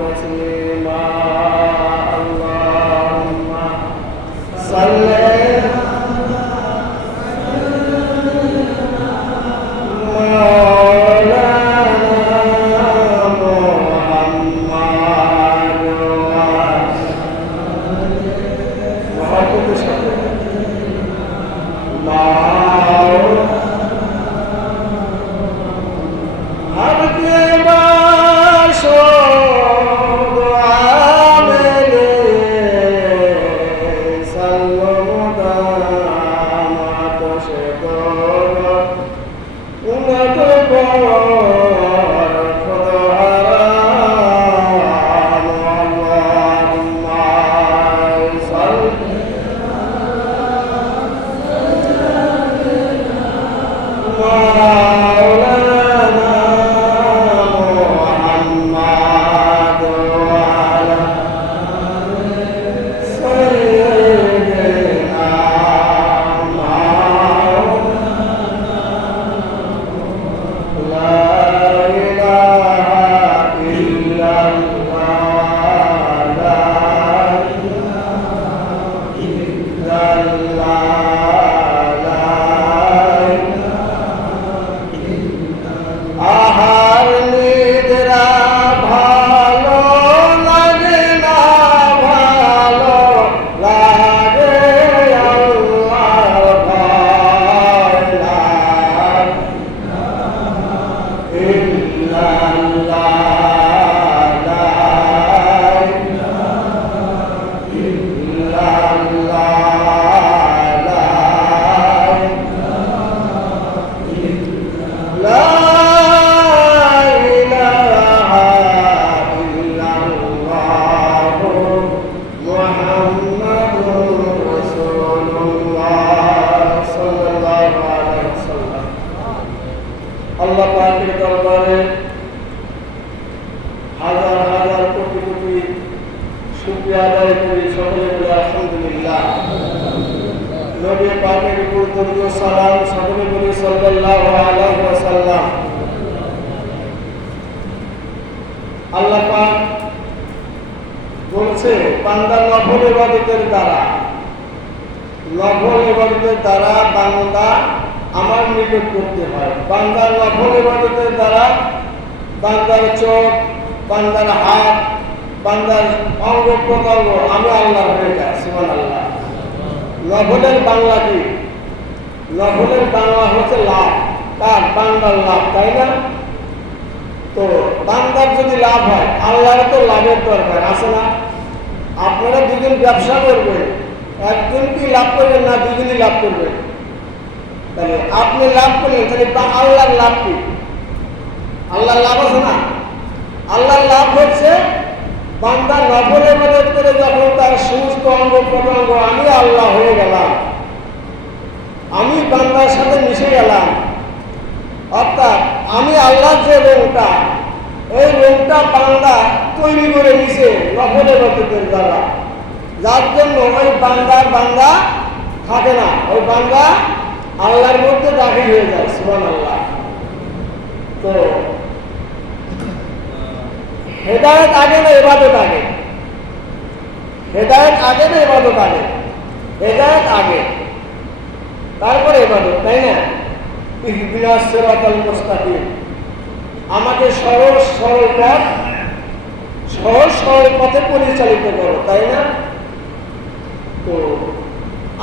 تسليما اللهم صل আল্লাহ পাকের দরবারে হাজার হাজার কোটি কোটি শুকরিয়া আদায় করি। সকলে বলে আলহামদুলিল্লাহ। নবী পাকের উপর দরুদ ও সালাম সকলে বলি সাল্লাল্লাহু আলাইহি ওয়াসাল্লাম। আল্লাহ পাক বলছে বান্দা নফল ইবাদতের দ্বারা বান্দা আমার নিকট করতে হয়। বান্দার নফল ইবাদতের দ্বারা বান্দার চোখ, বান্দার হাত, বান্দার অঙ্গ প্রত্যঙ্গ আমি আল্লাহ হয়ে যায়। সুবহানাল্লাহ। নফলের বাংলা কি? নফলের বাংলা হচ্ছে লাভ। কার? বান্দার লাভ, তাই না? তো বান্দার যদি লাভ হয়, আল্লাহর তো লাভের দরকার আছে না? আপনারা দুজন ব্যবসা করবেন, একজন কি লাভ করবেন না দুজনই লাভ করবেন? তাহলে আপনি লাভ করলেন, তাহলে আল্লাহর লাভ কি? আল্লাহর লাভ আছে না? আল্লাহর লাভ হচ্ছে বান্দা নফল ইবাদত করে যখন তার সমস্ত অঙ্গ প্রত্যঙ্গ আমি আল্লাহ হয়ে গেলাম, আমি বান্দার সাথে মিশে গেলাম, অর্থাৎ আমি আল্লাহর যে রোগটা, এই রোগটা বান্দা তৈরি করে নিছে নফল ইবাদতের দ্বারা, যার জন্য ওই বান্দা থাকে না, ওই বান্দা আল্লাহর মধ্যে দাখিল হয়ে যায়। সুবহানাল্লাহ। তো হেদায়েত আগে না ইবাদত আগে? হেদায়েত আগে না ইবাদত আগে? হেদায়েত আগে, তারপরে ইবাদত, তাই না? ইহদিনাস সিরাতাল মুস্তাকিম, আমাকে সহজ সরল পথে পরিচালিত করো, তাই না? তো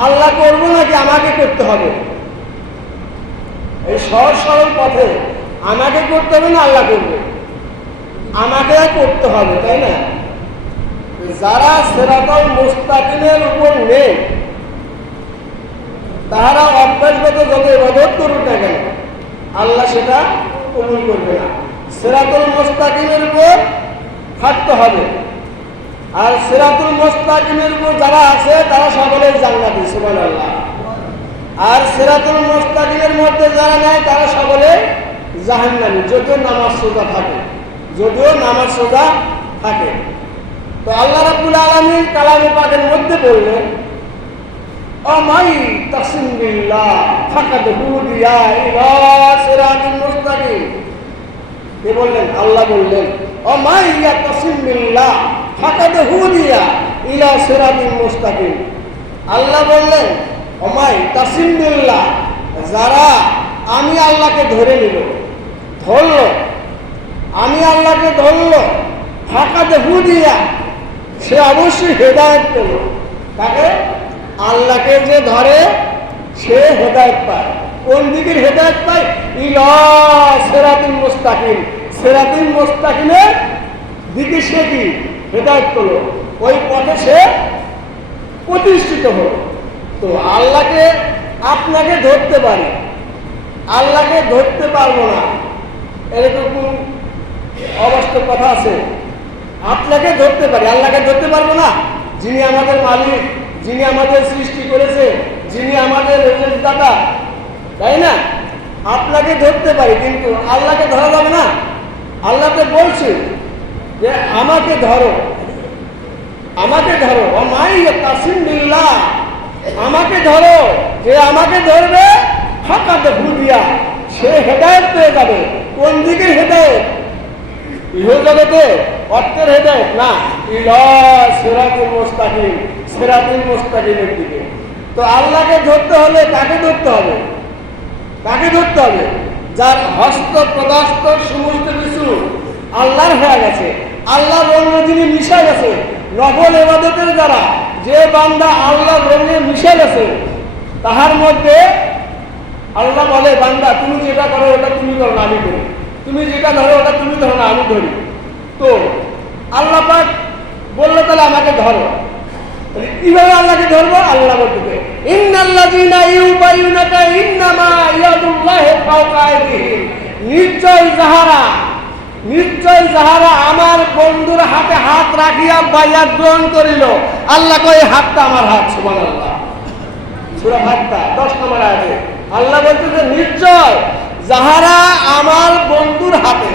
আল্লাহ করবো নাকি আমাকে করতে হবে? এই সহজ সরল পথে আমাকে করতে হবে না আল্লাহ করবে? আমাকে করতে হবে, তাই না? যারা সিরাতাল মুস্তাকিমের উপর নেই, তারা অভ্যাসগত যত ইবাদত করুক না কেন, আল্লাহ সেটা কবুল করবে না। সিরাতুল মুস্তাকিমের উপর থাকতে হবে। আর সিরাতুল মুস্তাকিমের উপর যারা আছে তারা সকলেই জান্নাতি। সুবহানাল্লাহ। আর সিরাতুল মুস্তাকিমের মধ্যে যারা নাই তারা সকলে জাহান্নামী, যদিও নামাজ রোজা থাকে। তো আল্লাহ রাব্বুল আলামিন কালামে পাকের মধ্যে বললেন, আমাই তাসিম বিল্লাহ ফাকাদ হুদিয়া ইলা সিরাতিল মুস্তাকিম, কে বললেন? আল্লাহ বললেন ও মাইয়া তাসিম বিল্লাহ ফাকাদ হুদিয়া ইলা সিরাতিন মুস্তাকিম। আল্লাহ বললেন ও মাই তাসিম বিল্লাহ, যারা আমি আল্লাহকে ধরে নিল, ধরলো, আমি আল্লাহকে ধরলো, ফাকাদ হুদিয়া, সে অবশ্যই হেদায়েত পেল। তাকে আল্লাহকে যে ধরে সে হেদায়েত পায়। কোন দিকের হেদায়েত পায়? ইলা সিরাতিন মুস্তাকিম, সিরাতিন মুস্তাকিমের দিকে সে কি হেদায়েত পেল, ওই পথে সে প্রতিষ্ঠিত হল। তো আল্লাহকে আপনাকে ধরতে পারি, আল্লাহকে ধরতে পারবো না, এরকম অবাস্তব কথা আছে? আপনাকে ধরতে পারি, আল্লাহকে ধরতে পারবো না? যিনি আমাদের মালিক, যিনি আমাদের সৃষ্টি করেছে, যিনি আমাদের দাতা, তাই না? আপনাকে ধরতে পারি, কিন্তু আল্লাহকে ধরা যাবে না। আল্লাহ তো বলছে যে আমাকে ধরো, আমাকে ধরো, ও মাই তাসিম বিল্লাহ, আমাকে ধরো, যে আমাকে ধরবে ফাকাদ হুদিয়া, সে হেদায়েত পেয়ে যাবে। কোন দিকের হেদায়েত? ইহজগতে অর্থের হেদায়েত না, ইলা সিরাতুল মুস্তাকিম, সিরাতুল মুস্তাকিমের দিকে। তো আল্লাহকে ধরতে হলে কাকে ধরতে হবে? কাকে ধরতে হবে? যার হস্ত প্রদস্ত সমস্ত কিছু আল্লাহর হয়ে গেছে, আল্লাহর রঙে যিনি মিশে গেছে, নফল ইবাদতের দ্বারা যে বান্দা আল্লাহর রঙে মিশে গেছে, তাহার মধ্যে আল্লাহ বলে বান্দা তুমি যেটা করো ওটা তুমি করো না আমি করি, তুমি যেটা ধরো ওটা তুমি ধরো না আমি ধরি। তো আল্লাহ পাক বললো তাহলে আমাকে ধরো, কিভাবে আল্লাহকে ধরবো? আল্লাহ বলতে ইন্নাল্লাযীনা ইউবাইয়ুনাকা ইন্নামা ইয়াদুল্লাহি ফাওকা আইদিহিম, নিশ্চয় যাহারা আমার বন্ধুর হাতে হাত রাখিয়া বাইয়াত গ্রহণ করিল, আল্লাহ কয় হাতটা আমার হাত। সুবহানাল্লাহ, সূরা ফাতিহা 10 নম্বর আয়াতে আল্লাহ বলতেছে নিশ্চয় যাহারা আমার বন্ধুর হাতে,